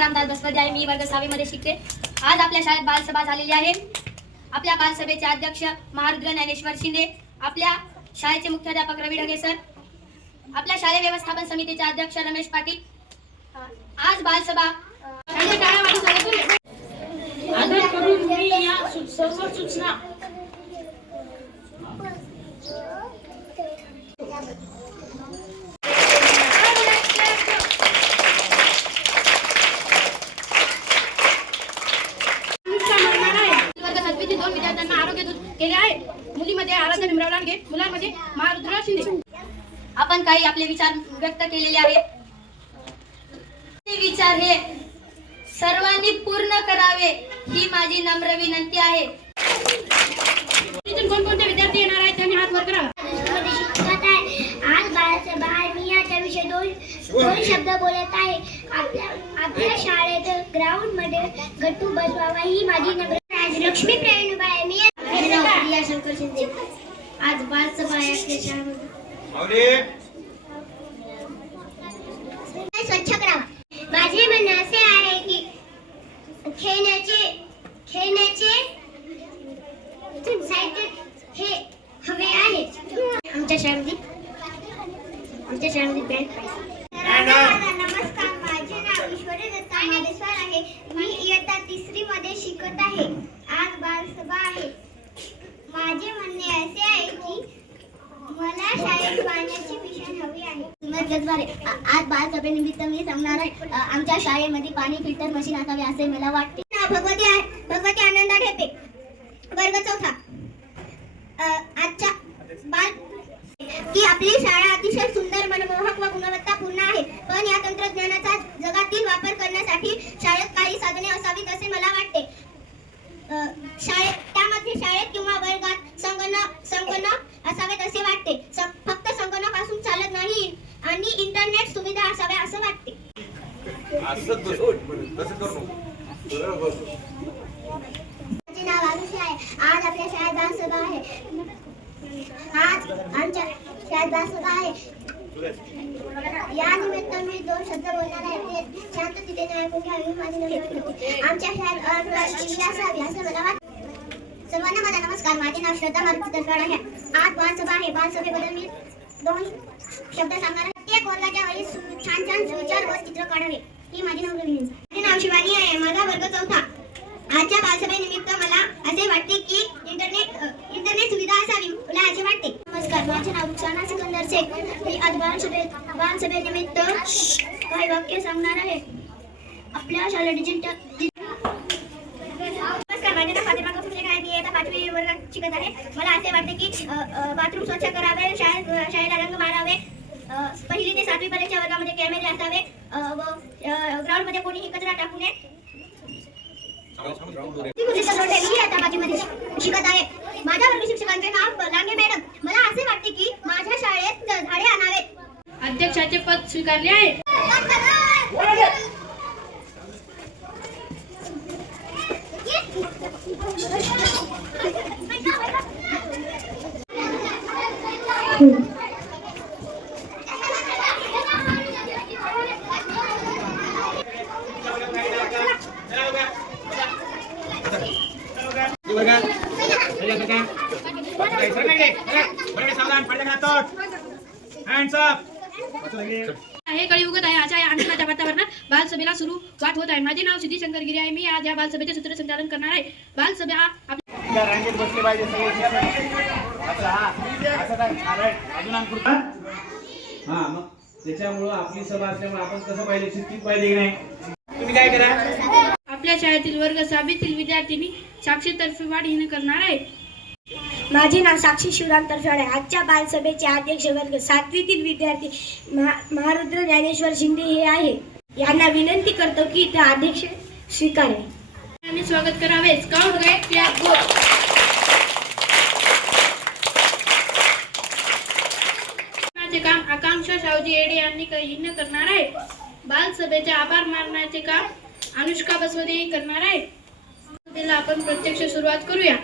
रामदास बसवदे आहे. मी वर्ग सहावीमध्ये शिकते. आज आपल्या शाळेत बालसभा झालेली आहे. आपल्या बालसभेचे अध्यक्ष महारुद्र ज्ञानेश्वर शिंदे आपल्या शाळेचे मुख्याध्यापक रवी ढगे सर आपल्या शालेय व्यवस्थापन समितीचे अध्यक्ष रमेश पाटील. आज बालसभा करून मी या सर्व सूचना वर्ग सातवीतील दोन विद्यार्थ्यांना आरोग्य दूत केले आहे मुलीमध्ये आराध्य भीमराव लांडगे मुलांमध्ये महारुद्र शिंदे. आपण काही आपले विचार व्यक्त केलेले आहेत. विचार हे सर्वांनी पूर्ण करावे ही माझी नम्र विनंती आहे. कोणकोणते विद्यार्थी येणार आहेत त्यांनी हात वर करा. आज बाळाचं बाळ मी याच्या दोन दोन शब्द बोलत आहे. आपल्या आपल्या शाळेत ग्राउंडमध्ये गट्टू बसवावा ही माझी नम्र लक्ष्मी प्रेरणा नाव प्रिया शंकर शिंदे आज बालसभा आपल्या शाळेमध्ये. स्वच्छ करावा. माझे म्हणणं असे आहे की खेळण्याचे खेळण्याचे साहित्य हे हवे आहे. आमच्या शाळेमध्ये आमच्या शाळेमध्ये बँड पाहिजे नमस्कार माझे नाव ईश्वरी दत्ता मादेश्वर आहे मी इयत्ता तिसरी मध्ये शिकत आहे आज बालसभा आहे माझे म्हणणे असे आहे की मला शाळेत पाण्याची मिशन हवी आहे हिम्मत आज बाल सभेनिमित्त मी सांगणार आहे. आमच्या शाळेमध्ये पाणी फिल्टर मशीन असावे असे मला वाटते. भगवती आहे भगवती आनंदा ठेपे वर्ग चौथा. आजच्या बाल की आपली शाळा अतिशय सुंदर मनमोहक व गुणवत्तापूर्ण आहे. पण या तंत्रज्ञानाचा जगातील वापर करण्यासाठी शाळेत काही साधने असावीत असे मला वाटते. शाळेत त्यामध्ये शाळेत किंवा वर्गात संगणक संगणक असावेत असे वाटते. आणि इंटरनेट सुविधा असाव्या असं वाटते. माझे नाव आरुषी आहे. आज आपल्या शाळेत बालसभा आहे. आज आमच्या शाळेत बालसभा आहे. या निमित्त मी दोन शब्द बोलणार आहे. ते शांततेने ऐकून घ्यावी माझी नम्र विनंती. आमच्या शाळेत असावी असं मला वाटतं. सर्वांना माझा नमस्कार. माझे नाव श्रद्धा मारुती दसवाड आहे. आज बालसभा आहे. बालसभेबद्दल मी दोन शब्द सांगणार आहे. प्रत्येक वर्गाच्या वेळी छान छान सुविचार व चित्र काढावे. ही माझी नम्र विनंती माझे नाव शिवानी आहे. माझा वर्ग चौथा. आजच्या बालसभेनिमित्त मला असे वाटते की इंटरनेट इंटरनेट सुविधा असावी मला असे वाटते. नमस्कार. माझे नाव रुक्षाना सिकंदर शेख. मी आज बालसभे बालसभेनिमित्त काही वाक्य सांगणार आहे. आपल्या शाळा डिजिटल वर्गात शिकत आहे. मला असे वाटते की बाथरूम स्वच्छ करावे शाळेत शाळेला रंग मारावे पहिली ते सातवी पर्यंतच्या वर्गामध्ये कॅमेरे असावे. व ग्राउंडमध्ये कोणीही कचरा टाकू नये. शिकत आहे. माझ्या वर्ग शिक्षकांचे नाव लांगे मॅडम. मला असे वाटते की माझ्या शाळेत झाडे आणावेत. अध्यक्षाचे पद स्वीकारले आहे. हे कळी उगत आहे. अशा या आनंदाच्या वातावरणात बालसभेला सुरू वाट होत आहे. माझे नाव सिद्धी शंकर गिरी आहे. मी आज या बालसभेचे सूत्रसंचालन करणार आहे. बालसभा रांगेत बसले पाहिजे हा मग त्याच्यामुळं आपली सभा असल्यामुळे आपण कसं पाहिजे शिस्तीत पाहिजे की नाही? तुम्ही काय करा? आपल्या शाळेतील वर्ग सहावीतील विद्यार्थिनी साक्षी तर्फे वाढ हिने करणार आहे. माझे नाव साक्षी शिवराम तरफाडे. आजच्या बालसभेचे अध्यक्ष वर्ग सातवीतील विद्यार्थी महा- महारुद्र ज्ञानेश्वर शिंदे हे आहे. यांना विनंती करतो की ते अध्यक्ष स्वीकारे. आणि स्वागत करावे. स्काउट गाईड गो चे काम आकांक्षा शाहजी येडे यांनी करणार आहे. बालसभेचे आभार मानण्याचे काम अनुष्का बसवदे करणार आहे आपण प्रत्यक्ष सुरुवात करूया.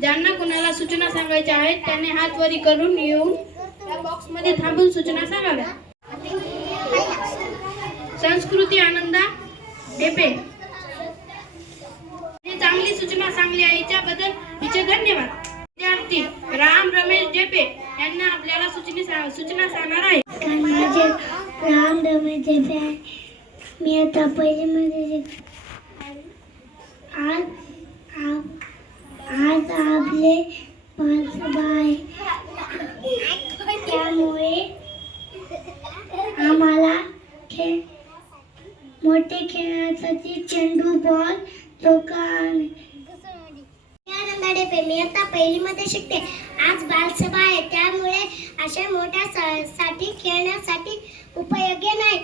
ज्यांना कुणाला सूचना सांगायच्या आहेत त्यांनी हात वरी करून येऊन त्या थांबून सूचना सांगाव्या. संस्कृती आनंदा ढेपे. चांगली सूचना सांगली आहे याच्याबद्दल तिचे धन्यवाद. विद्यार्थी राम रमेश डेपे यांना आपल्याला सूचने सूचना सांगणार आहे राम रमेश देवे आहे मी आता पहिलीमध्ये आज आप- आज आपले पाच बाय त्यामुळे आम्हाला खेळ मोठे खेळण्यासाठी चेंडू बॉल दुकान आनंदाडे पे मी आता पहिलीमध्ये शिकते. आज बालसभा आहे त्यामुळे अशा मोठ्या सा- साठी खेळण्यासाठी उपयोगी नाही.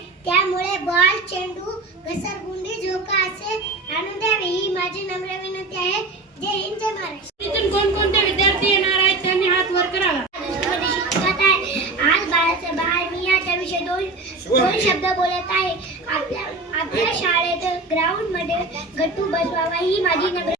बॉल चेंडू घसरगुंडी झोका असे आणून द्यावे ही माझी नम्र विनंती आहे. जय हिंद जय महाराष्ट्र. इथून कोणकोणते विद्यार्थी येणार आहेत त्यांनी हात वर करावा मध्ये शिकवत आहे. आज बालसभा आहे मी याच्याविषयी दोन दोन शब्द बोलत आहे. आपल्या आपल्या शाळेत ग्राउंडमध्ये गट्टू बसवावा ही माझी नम्र